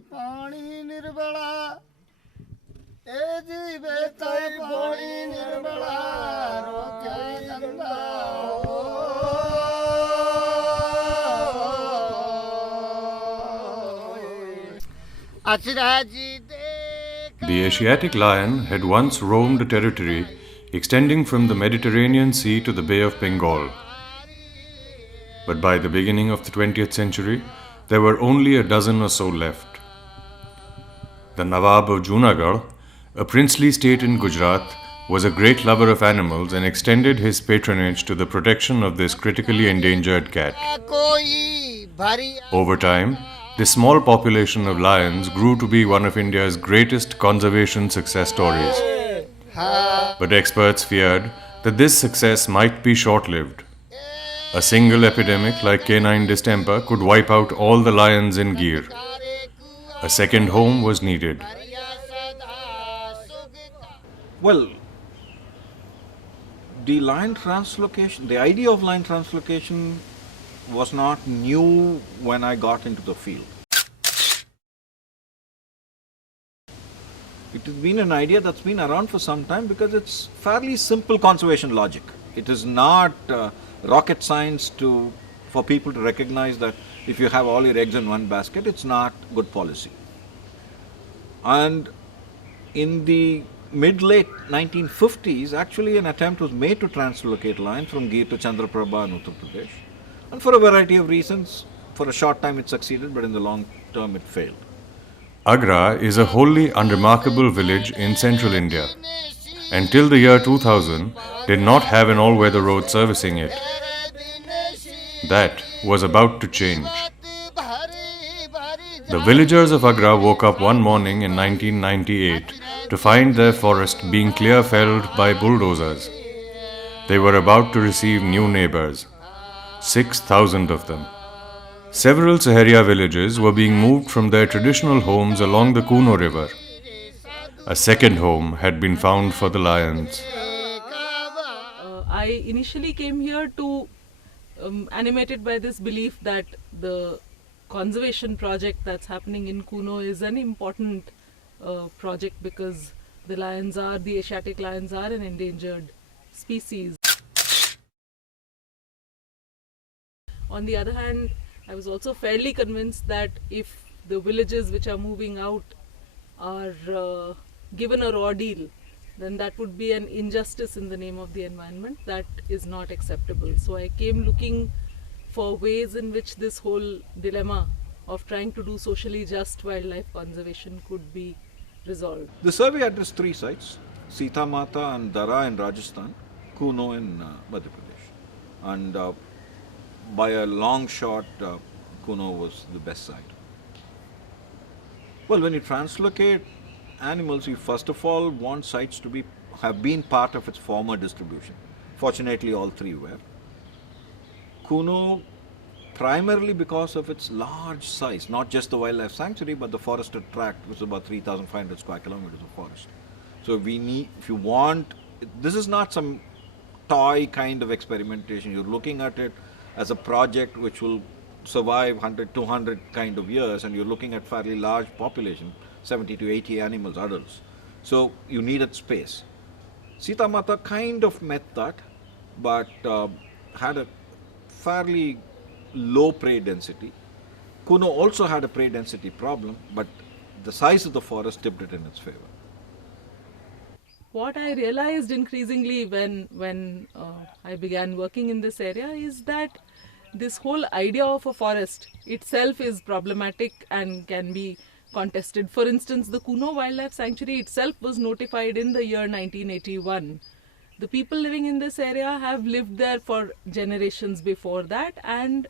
पानी निर्मला ए जी बेता पानी निर्मला रोके Ganga The Asiatic lion had once roamed a territory extending from the Mediterranean Sea to the Bay of Bengal. But by the beginning of the 20th century, there were only a dozen or so left. The Nawab of Junagadh, a princely state in Gujarat, was a great lover of animals and extended his patronage to the protection of this critically endangered cat. Over time, this small population of lions grew to be one of India's greatest conservation success stories. But experts feared that this success might be short-lived. A single epidemic like canine distemper could wipe out all the lions in Gir. A second home was needed. Well, the idea of lion translocation was not new when I got into the field. It has been an idea that's been around for some time because it's fairly simple conservation logic. It is not rocket science for people to recognize that if you have all your eggs in one basket, it's not good policy. And in the mid-late 1950s, actually an attempt was made to translocate lions from Gir to Chandraprabha in Uttar Pradesh. And for a variety of reasons, for a short time it succeeded, but in the long term it failed. Agra is a wholly unremarkable village in central India. Until the year 2000, did not have an all-weather road servicing it. That was about to change. The villagers of Agra woke up one morning in 1998 to find their forest being clear-felled by bulldozers. They were about to receive new neighbors. 6,000 of them. Several Saharia villages were being moved from their traditional homes along the Kuno River. A second home had been found for the lions. I initially came here to animated by this belief that the conservation project that's happening in Kuno is an important project because the Asiatic lions are an endangered species. On the other hand, I was also fairly convinced that if the villages which are moving out are given a raw deal, then that would be an injustice in the name of the environment. That is not acceptable. So I came looking for ways in which this whole dilemma of trying to do socially just wildlife conservation could be resolved. The survey addressed 3 sites, Sita Mata and Dara in Rajasthan, Kuno in Madhya Pradesh. And by a long shot, Kuno was the best site. Well, when you translocate animals, you first of all want sites to have been part of its former distribution. Fortunately, all 3 were. Kuno, primarily because of its large size, not just the wildlife sanctuary, but the forested tract, which is about 3,500 square kilometers of forest. So this is not some toy kind of experimentation. You're looking at it as a project which will survive 100, 200 kind of years, and you're looking at fairly large population, 70 to 80 animals, adults. So you needed space. Sita Mata kind of met that, but had a fairly low prey density. Kuno also had a prey density problem, but the size of the forest tipped it in its favor. What I realized increasingly when I began working in this area is that this whole idea of a forest itself is problematic and can be contested. For instance, the Kuno Wildlife Sanctuary itself was notified in the year 1981. The people living in this area have lived there for generations before that and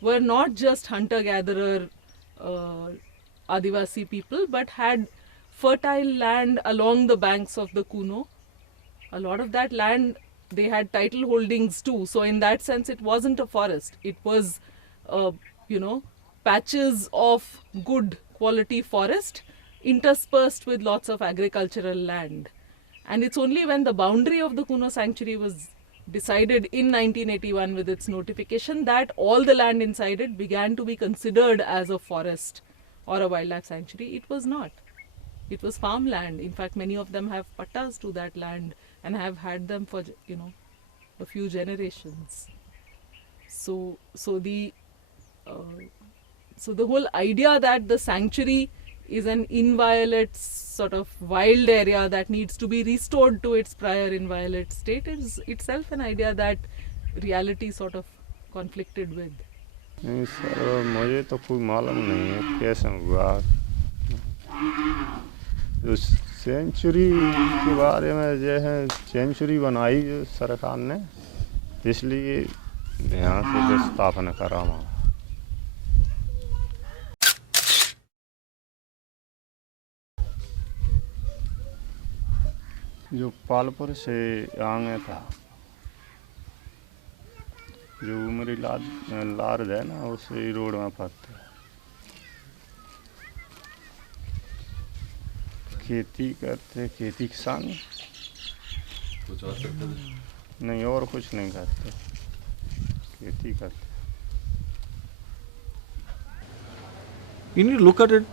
were not just hunter-gatherer Adivasi people, but had fertile land along the banks of the Kuno. A lot of that land, they had title holdings too. So in that sense, it wasn't a forest. It was, patches of good quality forest interspersed with lots of agricultural land. And it's only when the boundary of the Kuno sanctuary was decided in 1981 with its notification that all the land inside it began to be considered as a forest or a wildlife sanctuary. It was not. It was farmland. In fact, many of them have pattas to that land and have had them for, a few generations. So the whole idea that the sanctuary is an inviolate sort of wild area that needs to be restored to its prior inviolate state is itself an idea that reality sort of conflicted with. नहीं sir, मुझे तो कोई मालूम नहीं है कैसे हुआ। जो सेंचुरी के बारे में जो है सेंचुरी बनाई जो सरकार ने, इसलिए यहाँ से जो स्थापना करा वहाँ। जो पालपुर से आगे था, जो मेरी लार्ज है ना, उसी रोड में पड़ते। खेती करते, खेती किसान नहीं, और कुछ नहीं करते, खेती करते। You need to look at it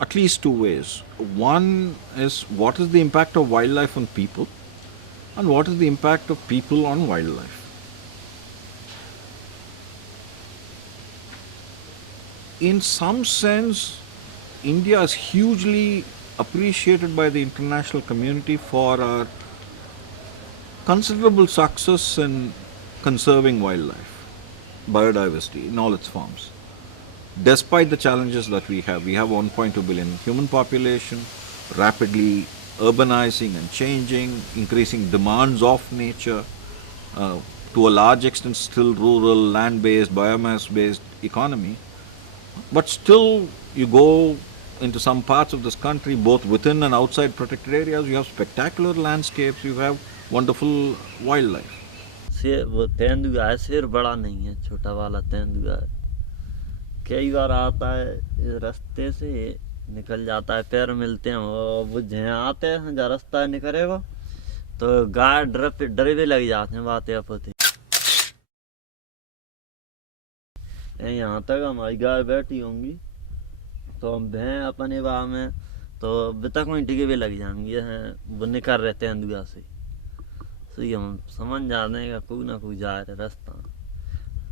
at least two ways. One is what is the impact of wildlife on people, and what is the impact of people on wildlife. In some sense, India is hugely appreciated by the international community for our considerable success in conserving wildlife, biodiversity in all its forms. Despite the challenges that we have 1.2 billion human population, rapidly urbanizing and changing, increasing demands of nature, to a large extent still rural, land-based, biomass-based economy. But still, you go into some parts of this country, both within and outside protected areas, you have spectacular landscapes, you have wonderful wildlife. शेर वो तेंदुआ है, शेर बड़ा नहीं है, छोटा वाला तेंदुआ है। कई बार आता है इस रास्ते से, निकल जाता है, पैर मिलते हैं, वो जहाँ आते हैं जहाँ रास्ता निकलेगा तो गाय डर भी लग जाते हैं, बातें अपते। यहाँ तक हमारी गाय बैठी होंगी तो हम भैं अपने बाह में तो अभी तक वहीं टिके भी लग जाएंगे, वो निकल रहे तेंदुआ से। सही हम समझ जाते हैं कि कोई ना कोई जा रहे रास्ता,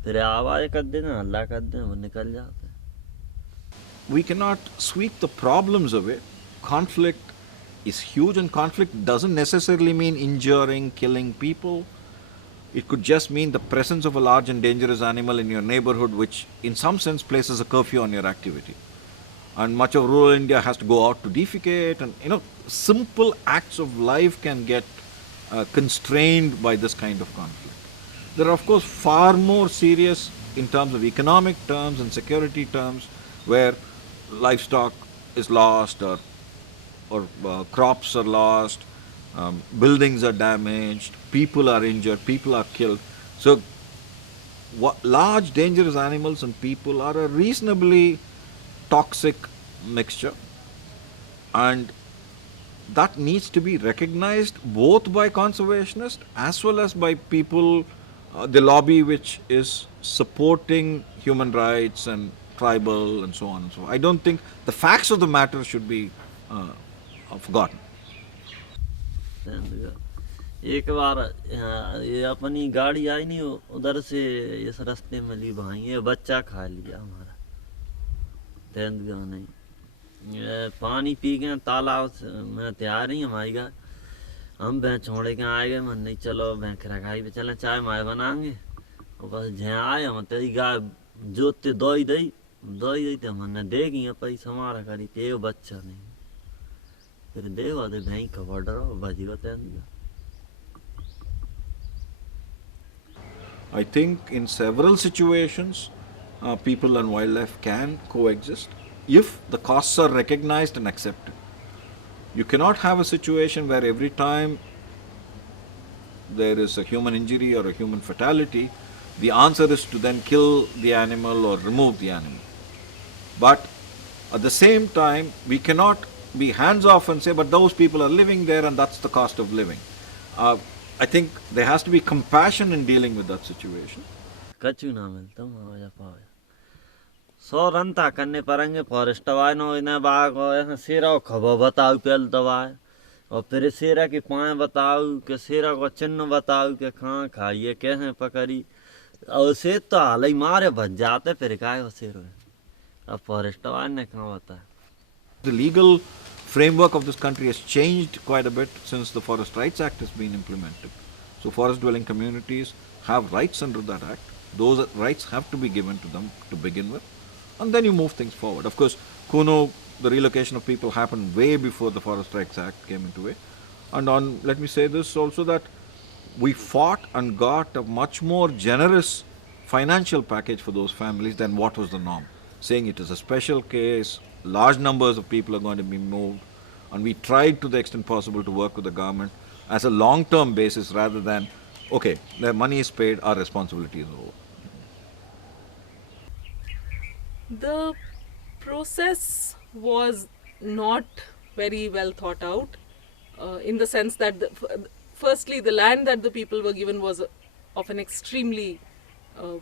फिर आवाज़ कर देते हैं, हल्ला कर देते हैं, वो निकल जाते हैं। We cannot sweep the problems away. Conflict is huge, and conflict doesn't necessarily mean injuring, killing people. It could just mean the presence of a large and dangerous animal in your neighborhood, which in some sense places a curfew on your activity. And much of rural India has to go out to defecate, and simple acts of life can get constrained by this kind of conflict. There are of course far more serious in terms of economic terms and security terms, where livestock is lost or crops are lost, buildings are damaged, people are injured, people are killed. So large dangerous animals and people are a reasonably toxic mixture, and that needs to be recognized both by conservationists as well as by people, the lobby which is supporting human rights and tribal and so on and so on. I don't think the facts of the matter should be forgotten. एक बार ये अपनी गाड़ी आई नहीं, उधर से इस रास्ते में ली भाई, ये बच्चा खा लिया हमारा तेंदुआ ने। पानी पी गए तालाब में, तैयार ही हमारी गाय, हम भैं छोड़े के आए गए, मन नहीं चलो भैं खराखाई पे चले, चाय माए बनाएंगे। और बस जहाँ आए हम तेरी गाय जोते दौई दई तो हमने देगी पैसा हमारा करी पे बच्चा नहीं, फिर देखो तो भैं खबर डरो बजी को तेंदुआ। I think in several situations, people and wildlife can coexist if the costs are recognized and accepted. You cannot have a situation where every time there is a human injury or a human fatality, the answer is to then kill the animal or remove the animal. But at the same time, we cannot be hands off and say, but those people are living there and that's the cost of living. I think there has to be compassion in dealing with that situation. कछु ना मिलता माया पाया, 100 run था करने पड़ेंगे forest वाइनो इन्हें बाग और शेरा खबर बताओ पहल दवाए और फिर शेरा की पाए बताओ कि शेरा को चिन्ह बताओ कि कहाँ खाइए कैसे पकड़ी और शेर तो हाल ही मारे भज जाते फिर काय हो शेर अब फॉरेस्ट वाइन ने कहाँ बताया. The legal framework of this country has changed quite a bit since the Forest Rights Act has been implemented. So forest dwelling communities have rights under that act. Those rights have to be given to them to begin with, and then you move things forward. Of course, Kuno, the relocation of people happened way before the Forest Rights Act came into it. And let me say this also, that we fought and got a much more generous financial package for those families than what was the norm, saying it is a special case, large numbers of people are going to be moved, and we tried to the extent possible to work with the government as a long-term basis rather than, okay, the money is paid, our responsibility is over. The process was not very well thought out, in the sense that firstly the land that the people were given was of an extremely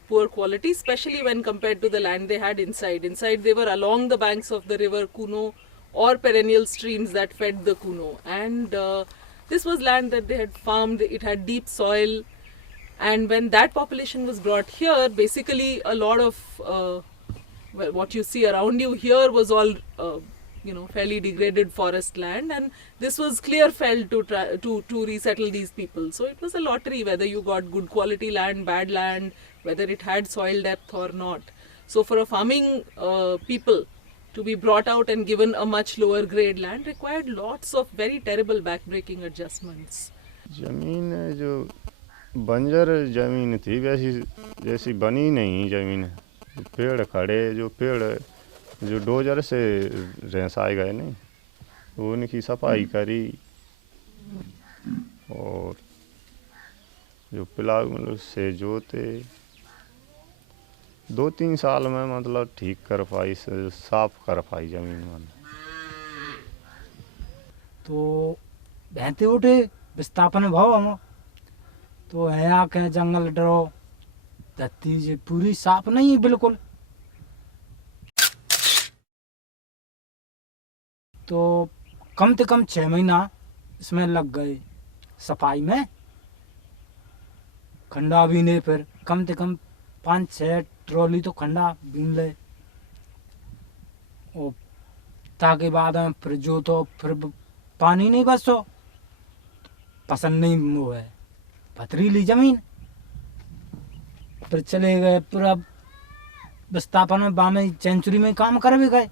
poor quality, especially when compared to the land they had inside. Inside they were along the banks of the river Kuno or perennial streams that fed the Kuno, and this was land that they had farmed. It had deep soil, and when that population was brought here, basically a lot of well, what you see around you here was all fairly degraded forest land, and this was clear felled to try to resettle these people. So it was a lottery whether you got good quality land, bad land, whether it had soil depth or not. So for a farming people to be brought out and given a much lower grade land required lots of very terrible backbreaking adjustments. जमीन जो बंजर जमीन थी वैसी जैसी बनी नहीं जमीन. पेड़ खड़े जो पेड़ जो डोजर से रेंसाए गए नहीं, तो उनकी सफाई करी और जो प्लाव मतलब से जोते 2-3 साल में मतलब ठीक कर पाई, साफ कर पाई जमीन में. तो बहते उठे विस्थापन भाव हम तो है आके जंगल डरो धरती जी पूरी साफ नहीं है बिल्कुल. तो कम से कम 6 महीना इसमें लग गए सफाई में. खंडा बीने फिर कम से कम 5-6 ट्रॉली तो खंडा बीन ले, और ताकि बाद में फिर जो तो फिर पानी नहीं बसो पसंद नहीं वो है पथरीली जमीन. फिर चले गए पूरा विस्थापन में बामे सेंचुरी में काम कर भी गए.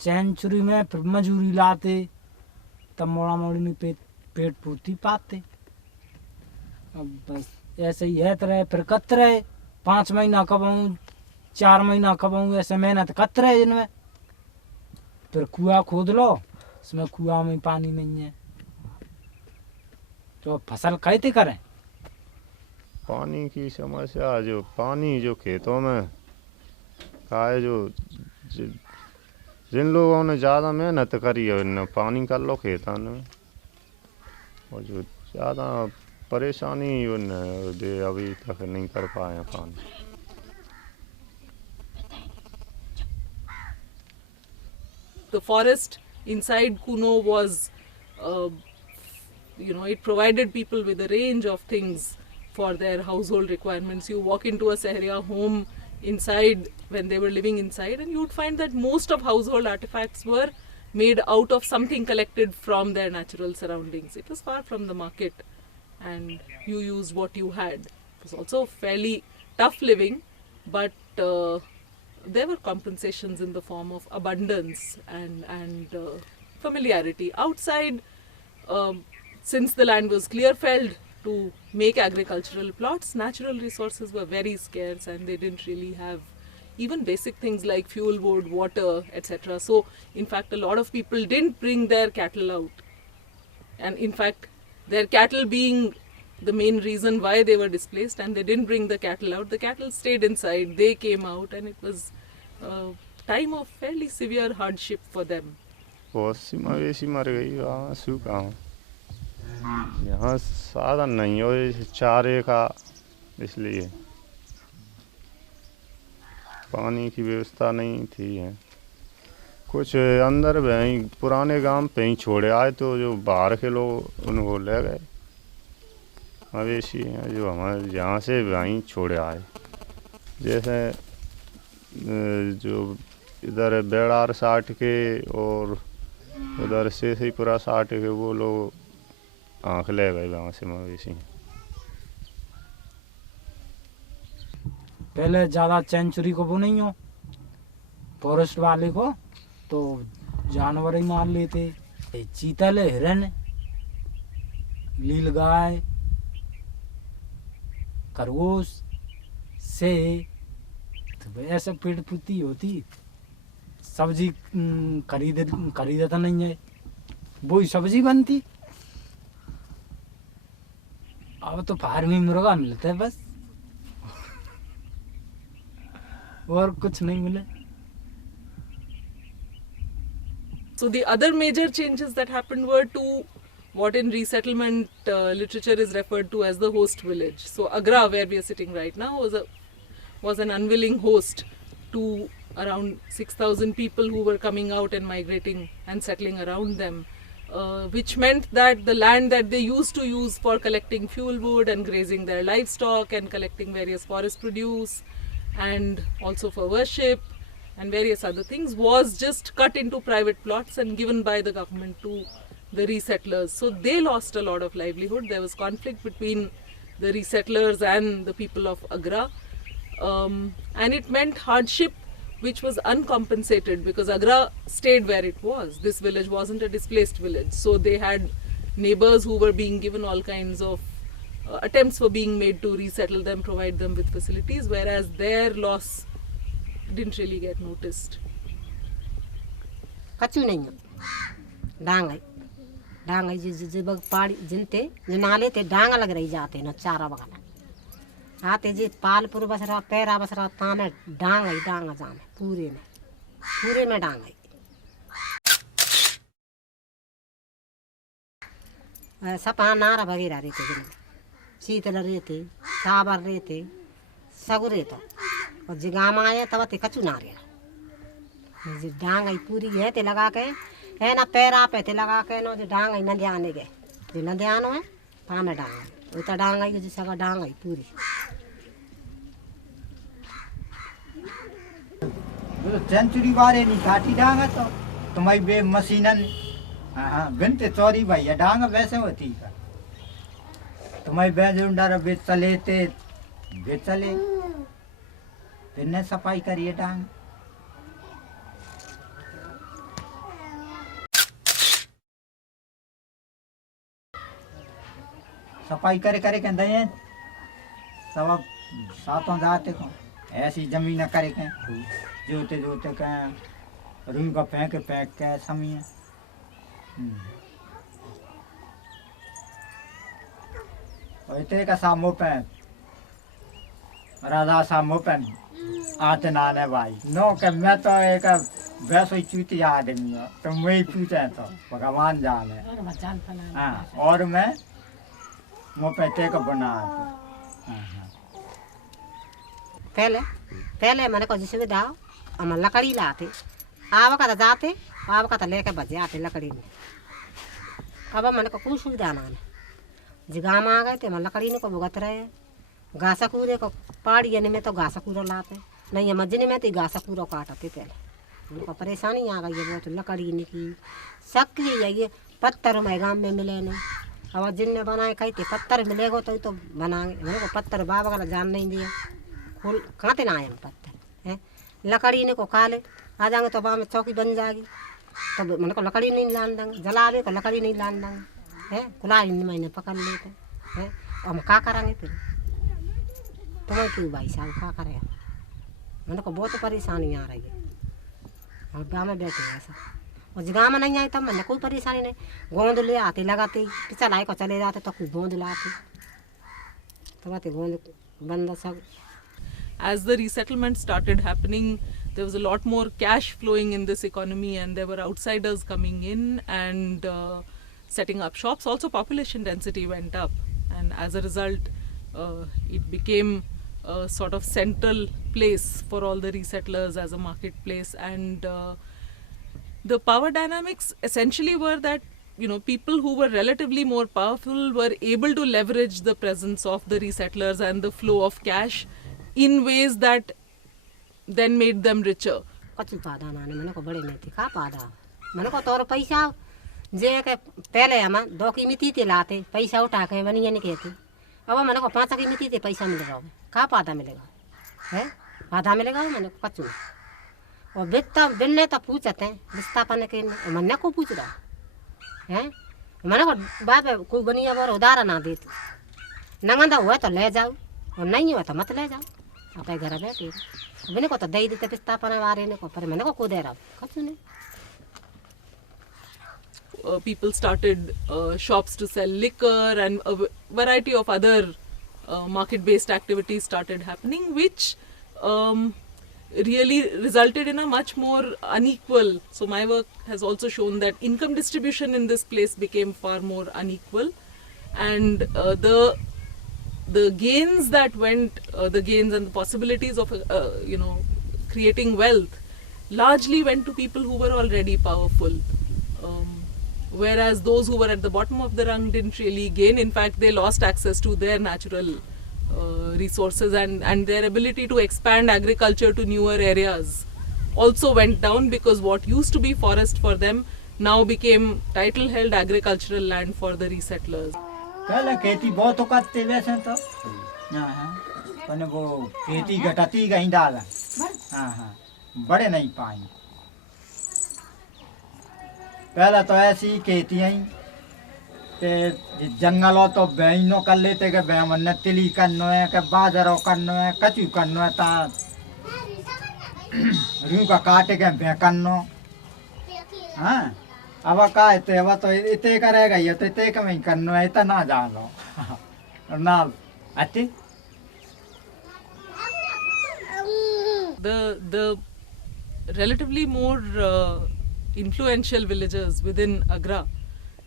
सेंचुरी में फिर मजूरी लाते तब मोड़ा मोड़ी में पेट पूर्ति पाते. अब बस ऐसे ही है तरह फिर कत रहे 5 महीना कबाऊँ 4 महीना कबाऊँ ऐसे मेहनत कत रहे जिनमें. फिर कुआं खोद लो, उसमें कुआं में पानी नहीं है तो फसल कैसे करें. पानी की समस्या जो पानी जो खेतों में का है जो जिन लोगों ने ज़्यादा मेहनत करी है उन्हें पानी कर लो खेतों में, और जो ज़्यादा परेशानी उन्हें दे अभी तक नहीं कर पाए पानी. The forest inside Kuno was, it provided people with a range of things for their household requirements. You walk into a Sahariya home inside when they were living inside, and you would find that most of household artifacts were made out of something collected from their natural surroundings. It was far from the market, and you used what you had. It was also fairly tough living, but there were compensations in the form of abundance and familiarity. Outside, since the land was clear felled to make agricultural plots, natural resources were very scarce, and they didn't really have even basic things like fuel wood, water, etc. So in fact a lot of people didn't bring their cattle out, and in fact their cattle being the main reason why they were displaced, and they didn't bring the cattle out. The cattle stayed inside, they came out, and it was a time of fairly severe hardship for them. बहुत सी मवेशी मर गई वहाँ सूखा. यहाँ साधन नहीं हो चारे का, इसलिए पानी की व्यवस्था नहीं थी है। कुछ अंदर वहीं पुराने गांव पे ही छोड़े आए, तो जो बाहर के लोग उनको ले गए। मवेशी हैं जो हमारे यहाँ से वहीं छोड़े आए, जैसे जो इधर बेड़ार साठ के और उधर शेषीपुरा साठ के, वो लोग आँख ले गए वहाँ से मवेशी। पहले ज़्यादा सेंचुरी को वो नहीं हो फॉरेस्ट वाले को, तो जानवर ही मार लेते, चीतल, हिरन, नीलगाय, खरगोश से, तो ऐसे पेड़ पुती होती। सब्जी खरीदता नहीं है, वही सब्जी बनती। अब तो फार्मिंग मुर्गा मिलता है बस, और कुछ नहीं मिले। So the other major changes that happened were to what in resettlement literature is referred to as the host village. So Agra, where we are sitting right now, was an unwilling host to around 6,000 people who were coming out and migrating and settling around them, which meant that the land that they used to use for collecting fuel wood and grazing their livestock and collecting various forest produce and also for worship and various other things was just cut into private plots and given by the government to the resettlers. So they lost a lot of livelihood. There was conflict between the resettlers and the people of Agra, and it meant hardship which was uncompensated because Agra stayed where it was. This village wasn't a displaced village, so they had neighbors who were being given all kinds of attempts were being made to resettle them, provide them with facilities, whereas their loss didn't really get noticed. कच्चू नहीं है, डांग है जो bug पहाड़ी जिनते जो नाले ते डांग लग रही जाते न चारा बगल आते जी पालपुर बस रहा पैरा बस रहा ताने डांग जाने पूरे में डांग है। सपा नारा वगैरह रहते दिन शीतल रहते साबर रहते सगु रहता और जिगाम आए तब ते कचू ना रहा जी डांग आई पूरी है ते लगा के है ना पैरा पे ते लगा के नो जो डांग आई नदी आने गए जो नदी आनो है ताने डांग उता डांग आई जो सगा डांग आई पूरी सेंचुरी बारे नहीं काटी डांग तो तुम्हारी बे मशीनन हाँ बिनते चोरी भाई है डांग वैसे होती है तुम्हारी बेजुंडर बे चले ते बे चले फिर सफाई करिए डांग सफाई करे करे कहते हैं सब सातों जाते को ऐसी जमीन करे के जोते जोते कहें रूम का फेंक के समय और का सामो पे राजा सामो पे आते नाने भाई नो के मैं तो एक वैसे ही चूती आदमी हूँ तो मैं ही पूछे तो भगवान जाने हाँ और मैं मोपेटे को बना पहले मैंने को जिसे दाओ हम लकड़ी लाते आवा का जाते आवा का लेके बजे आते लकड़ी में अब मैंने को कुछ सुविधा ना जिगाम आ गए थे मैं लकड़ी ने को भुगत रहे घासा कूरे को पहाड़ी में तो घासा कूरा लाते नहीं है मजने में तो घासा कूरा काटते पहले उनको परेशानी आ गई है बहुत लकड़ी निकली शक है ये पत्थर में गांव में मिले नहीं अब जिनने बनाए कही थे पत्थर मिलेगा तो बनाएंगे मेरे को पत्थर बाबा का जान नहीं दिया फूल खाते ना आए हम पत्थर है लकड़ी ने को काले आ जाएंगे तो वहाँ में चौकी बन जाएगी तो मैंने को लकड़ी नहीं लान देंगे जलावे को लकड़ी नहीं लान देंगे है कुलाई मैंने पकड़ लेते हैं और हम क्या करेंगे फिर तुम्हें क्यों भाई साहब क्या करें मैंने को बहुत परेशानी आ रही है और गाँव में बैठे हैं ऐसा और जगह में नहीं आई तब मैंने कोई परेशानी नहीं गोंद ले आते लगाते चलाए को चले जाते तो कोई गोंद लाते तो आते गोंद बंद सब। As the resettlement started happening, there was a lot more cash flowing in this economy and there were outsiders coming in and setting up shops. Also population density went up and as a result it became a sort of central place for all the resettlers as a marketplace. And the power dynamics essentially were that, you know, people who were relatively more powerful were able to leverage the presence of the resettlers and the flow of cash in ways that then made them richer. कचु पादा नाने मने को बड़े नहीं थी खा पादा मने को तोर पैसा जे के पहले हम 2 की मिट्टी ते लाते पैसा उठा के बनिया नहीं कहती अब मने को 5 की मिट्टी ते पैसा मिलेगा खा पादा मिलेगा है पादा मिलेगा मने को कचु और बेटा बिन्ने तो पूछते हैं विस्थापन के मने को पूछ रहा है मने को बात कोई बनिया बार उधार ना देती नंगंदा हुआ तो ले जाओ और नहीं हुआ तो मत ले जाओ अपने घर बैठे मैंने को तो दे देते विस्थापन वाले ने को पर मैंने को दे रहा कुछ नहीं People started shops to sell liquor, and a variety of other market-based activities started happening, which really resulted in a much more unequal. So my work has also shown that income distribution in this place became far more unequal, and the gains that went, the gains and the possibilities of you know, creating wealth largely went to people who were already powerful. Whereas those who were at the bottom of the rung didn't really gain. In fact, they lost access to their natural resources, and their ability to expand agriculture to newer areas also went down, because what used to be forest for them now became title held agricultural land for the resettlers. पहले खेती बहुत तो करते वैसे तो हाँ पर वो खेती घटाती कहीं डाला हाँ बड़े नहीं पाए पहले तो ऐसी खेती आई ते जंगलों तो बहनों कर लेते के बहन तिली करनो है के बाजरों करनो है कचू करनो है ता रूह का काटे के बह करनो हाँ अब का है अब तो इतने करेगा ये तो इतने कम ही करनो है इतना ना जानो ना अच्छी The relatively more influential villagers within Agra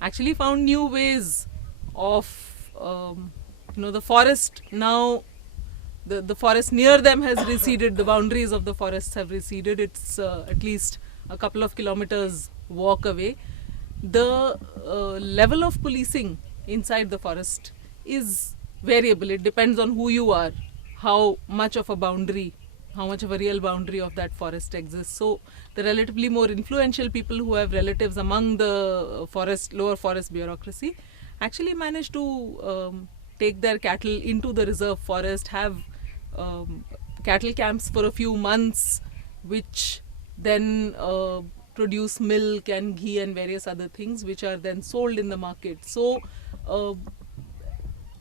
actually found new ways of you know, the forest now, the forest near them has receded, the boundaries of the forests have receded. It's at least a couple of kilometers walk away. The level of policing inside the forest is variable. It depends on who you are, how much of a boundary, how much of a real boundary of that forest exists. So the relatively more influential people who have relatives among the forest, lower forest bureaucracy actually manage to take their cattle into the reserve forest, have cattle camps for a few months, which then produce milk and ghee and various other things, which are then sold in the market. So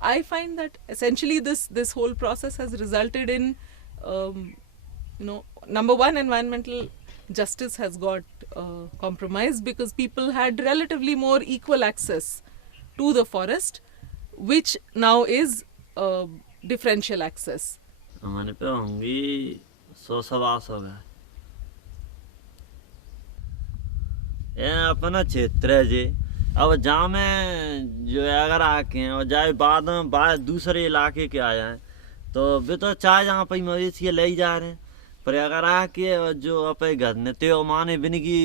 I find that essentially this whole process has resulted in you know, number one, environmental justice has got compromised, because people had relatively more equal access to the forest, which now is differential access. हमारे पे होंगी 100-125 गए ये अपना क्षेत्र है जी अब जहाँ में जो है अगर आके हैं और जाए बाद में दूसरे इलाके के आए हैं तो वे तो चाहे जहाँ पे मवेशी ले ही जा रहे हैं पर अगर आके जो अपने घर ने त्यो माने बिन की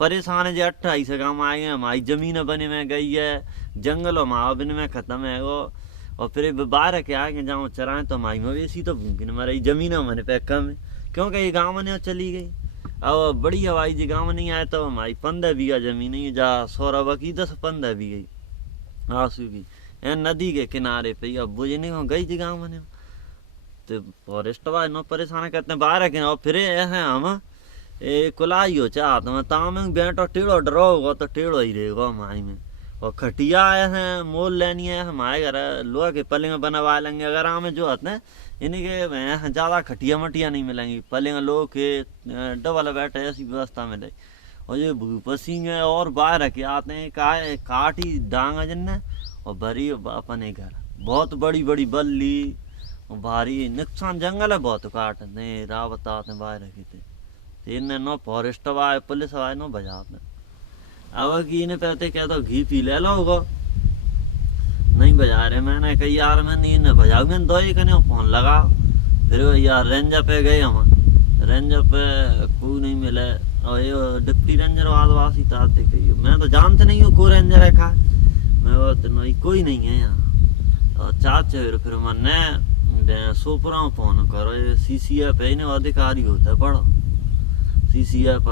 परेशान है जो 28 गाँव आए हैं हमारी जमीन बने में गई है जंगल हमारा बिन में ख़त्म है वो और फिर बाहर के आगे जहाँ चराएं तो हमारी मवेशी तो भूखी न मरी जमीन हमारे पे कम है क्योंकि ये गाँव में चली गई अब बड़ी हवाई जी गाँव नहीं आए तो हमारी 15 बीघा जमीन है जहाँ 100 की 10-15 बीघा आंसू की नदी के किनारे पे अब बुझने को गई थी गाँव में तो फॉरेस्ट वाले नो परेशान करते हैं बाहर के और फिर ऐसे हम कुलाई हो चाहते हैं ताम बैठो टेढ़ो डरो होगा तो टेढ़ो ही रहेगा हमारी में और खटिया हैं मोल लेनी है हमारे घर लोहा के पलेंगे बनवा लेंगे अगर हमें जो आते हैं इन्हीं के ज़्यादा खटिया मटिया नहीं मिलेंगी पलेंगे लोग के डबल बैठे ऐसी व्यवस्था मिलेगी और ये पसीने और बाहर के आते हैं काटी डांगा जिनने और भरी अपने घर बहुत बड़ी बड़ी बल्ली भारी नुकसान जंगल है बहुत काटते हैं रावत आते हैं बाहर के इन्हें नो फॉरेस्ट वाले पुलिस वाले नो बजाते हैं अब की इन्हें कहते क्या तो घी पी ले लो नहीं बजा रहे मैंने कही यार मैं नहीं इन्हें बजाओ मैंने दो ही कने फोन लगा फिर यार रेंजर पे गए हम, रेंजर पे कोई नहीं मिले, और ये डिप्टी रेंजर आदिवासी था आते कही, मैं तो जानते नहीं हूँ कोई रेंजर है खा, मैं बोलते नहीं कोई नहीं है यहाँ। और चाचे फिर मैंने सोपरा फोन करो, ये CCF है ना अधिकारी होता है बड़ा, CCF को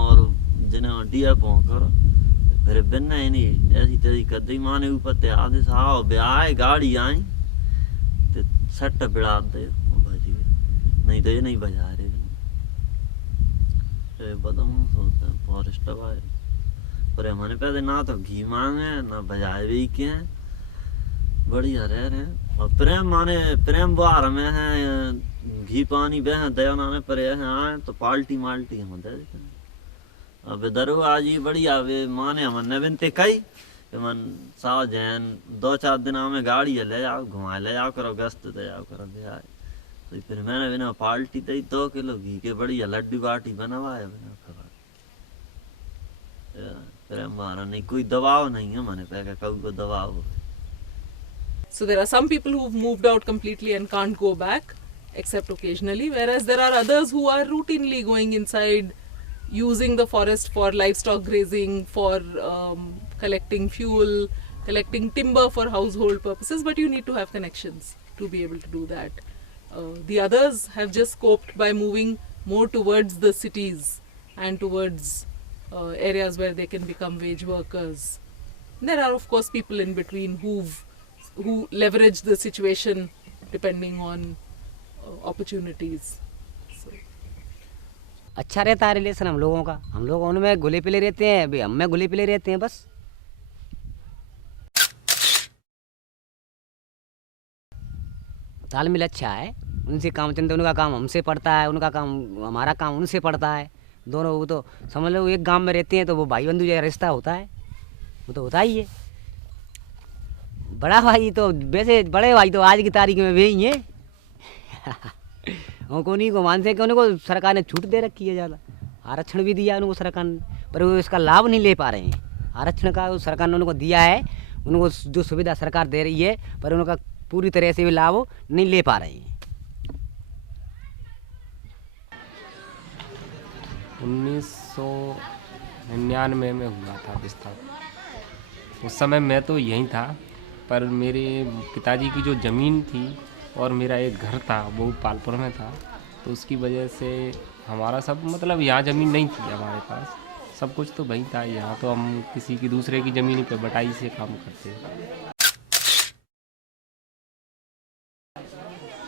और जिन्हें DF करो, फिर बिना नहीं ऐसी तरी कर दी माने ऊपर ते आधे साहब ब्याह गाड़ी आई तो सट बिड़ा दे बजी, नहीं तो ये नहीं बजा रहे। बदम सोचते हैं फॉरेस्ट वाले पर हमारे पैसे ना तो घी मांगे ना बजाए भी क्या, बढ़िया रह रहे हैं। और प्रेम माने प्रेम बार में है, घी पानी बह दयाना पर आए तो पाल्टी माल्टी हम दे देते हैं। अब दरो आज ही बढ़िया वे माने हमने बिनते कई मन साव जैन 2-4 दिन में गाड़ी है ले जाओ घुमा ले जाओ करो गश्त दे जाओ करो बिहार। तो फिर मैंने बिना पाल्टी दे 2 किलो घी के बढ़िया लड्डू बाटी बनवाया बिना खबर। फिर हमारा नहीं कोई दबाव नहीं है मैंने पे कभी को दबाव हो। So there are some people who've moved out completely and can't go back except occasionally, whereas there are others who are routinely going inside, using the forest for livestock grazing, for collecting fuel, collecting timber for household purposes, but you need to have connections to be able to do that. The others have just coped by moving more towards the cities and towards areas where they can become wage workers. And there are of course people in between who leverage the situation depending on opportunities. So. अच्छा रहता है relation हम लोगों का, हम लोग उनमें घुले पिले रहते हैं, अभी हम में घुले पिले रहते हैं बस। तालमेल अच्छा है, उनसे काम चलते, उनका काम हमसे पड़ता है, उनका काम हमारा काम उनसे पड़ता है, दोनों वो तो समझ लो एक गांव में रहते हैं तो वो भाई बंधु जैसा रिश्ता होता है, वो तो होता ही है। बड़ा भाई तो वैसे बड़े भाई तो आज की तारीख में वे ही हैं। उनको नहीं को मानते कि उनको सरकार ने छूट दे रखी है, ज़्यादा आरक्षण भी दिया उनको सरकार ने, पर वो इसका लाभ नहीं ले पा रहे हैं। आरक्षण का सरकार ने उनको दिया है, उनको जो सुविधा सरकार दे रही है, पर उनका पूरी तरह से भी लाभ नहीं ले पा रहे हैं। 1999 में हुआ था विस्थापन। उस समय मैं तो यहीं था, पर मेरे पिताजी की जो ज़मीन थी और मेरा एक घर था वो पालपुर में था, तो उसकी वजह से हमारा सब मतलब यहाँ ज़मीन नहीं थी हमारे पास, सब कुछ तो वहीं था। यहाँ तो हम किसी की दूसरे की ज़मीन पे बटाई से काम करते।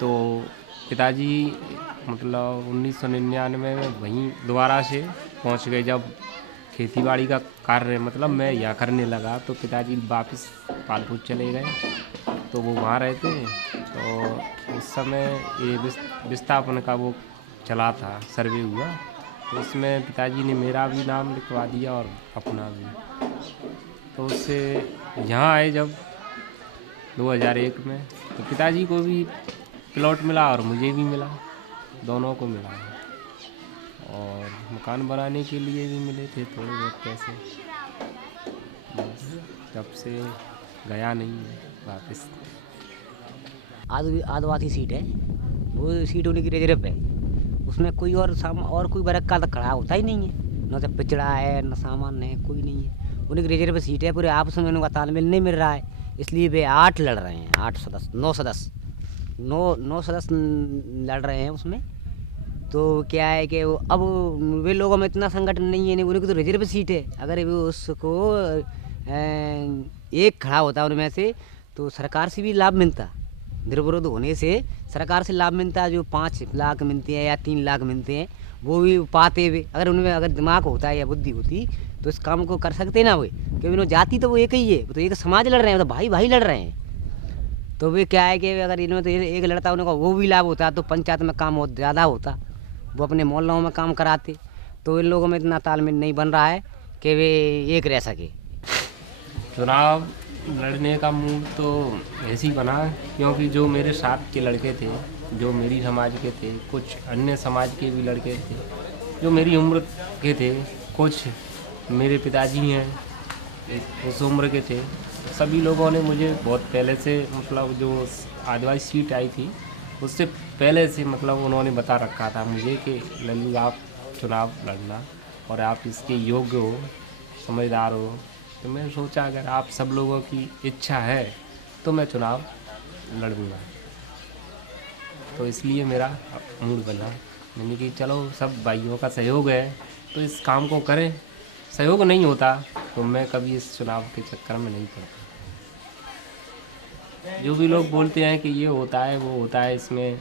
तो पिताजी मतलब 1999 में वहीं दोबारा से पहुँच गए। जब खेतीबाड़ी का कार्य मतलब मैं यहाँ करने लगा तो पिताजी वापस पालपुर चले गए, तो वो वहाँ रहते। तो उस समय ये विस्थापन का वो चला था, सर्वे हुआ, तो उसमें पिताजी ने मेरा भी नाम लिखवा दिया और अपना भी। तो उससे यहाँ आए जब 2001 में, तो पिताजी को भी प्लॉट मिला और मुझे भी मिला, दोनों को मिला। और मकान बनाने के लिए भी मिले थे थोड़े बहुत पैसे, तब से गया नहीं है वापस। आदिवासी सीट है, वो सीट उन्हीं की रिजर्व है, उसमें कोई और कोई वर्ग का तो खड़ा होता ही नहीं है, न तो पिछड़ा है न सामान्य है, कोई नहीं है। उन्हीं की रिजर्व सीट है, पूरे आपस में उनका तालमेल नहीं मिल रहा है, इसलिए वे 8 लड़ रहे हैं, 9 सदस्य लड़ रहे हैं उसमें। तो क्या है कि अब वे लोगों में इतना संगठन नहीं है, नहीं उनकी तो रिजर्व सीट है, अगर वो उसको एक खड़ा होता उनमें से तो सरकार से भी लाभ मिलता, निर्विरोध होने से सरकार से लाभ मिलता। जो 5 लाख मिलते हैं या 3 लाख मिलते हैं वो भी पाते हुए, अगर उनमें अगर दिमाग होता है या बुद्धि होती तो इस काम को कर सकते ना हुए, क्योंकि उन्होंने जाति तो वो एक ही है, तो एक समाज लड़ रहे हैं, तो भाई भाई लड़ रहे हैं। तो वे क्या है कि अगर इन्होंने तो एक लड़ता उनका वो भी लाभ होता तो पंचायत में काम बहुत ज़्यादा होता, वो अपने मोहल्लों में काम कराते। तो इन लोगों में इतना तालमेल नहीं बन रहा है कि वे एक रह सके। चुनाव लड़ने का मूड तो ऐसे ही बना क्योंकि जो मेरे साथ के लड़के थे, जो मेरी समाज के थे, कुछ अन्य समाज के भी लड़के थे जो मेरी उम्र के थे, कुछ मेरे पिताजी हैं उस उम्र के थे। सभी लोगों ने मुझे बहुत पहले से मतलब जो आदिवासी सीट आई थी उससे पहले से मतलब उन्होंने बता रखा था मुझे कि लल्लू आप चुनाव लड़ना और आप इसके योग्य हो, समझदार हो। तो मैंने सोचा अगर आप सब लोगों की इच्छा है तो मैं चुनाव लड़ूंगा। तो इसलिए मेरा मूड बना, मैंने कि चलो सब भाइयों का सहयोग है तो इस काम को करें। सहयोग नहीं होता तो मैं कभी इस चुनाव के चक्कर में नहीं पड़ता। जो भी लोग बोलते हैं कि ये होता है वो होता है इसमें,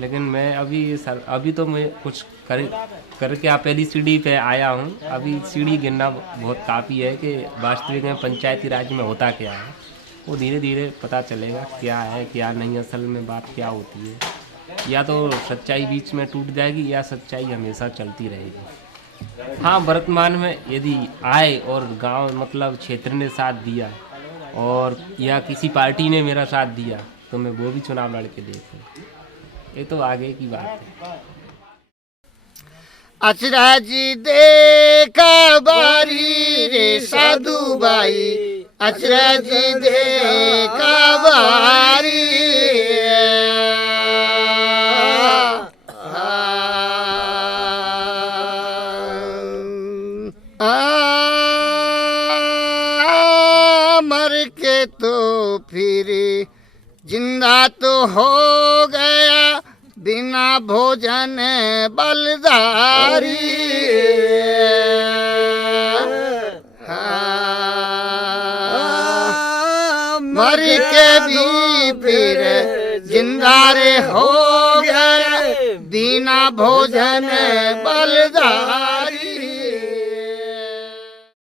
लेकिन मैं अभी तो मैं कुछ करके आप पहली सीढ़ी पे आया हूँ। अभी सीढ़ी गिनना बहुत काफ़ी है कि वास्तविक में पंचायती राज में होता क्या है। वो धीरे धीरे पता चलेगा क्या है क्या नहीं, असल में बात क्या होती है। या तो सच्चाई बीच में टूट जाएगी या सच्चाई हमेशा चलती रहेगी। हाँ, वर्तमान में यदि आए और गांव मतलब क्षेत्र ने साथ दिया और या किसी पार्टी ने मेरा साथ दिया तो मैं वो भी चुनाव लड़ के देखूँ। ये तो आगे की बात है। अचरा जी देखा बारी रे साधु भाई, अचरा जी देखा बारी। मर के तो फिर जिंदा तो हो गया, बिना भोजन बलदारी। मर के भी फिर जिंदा रे हो गया, बिना भोजन बलदारी।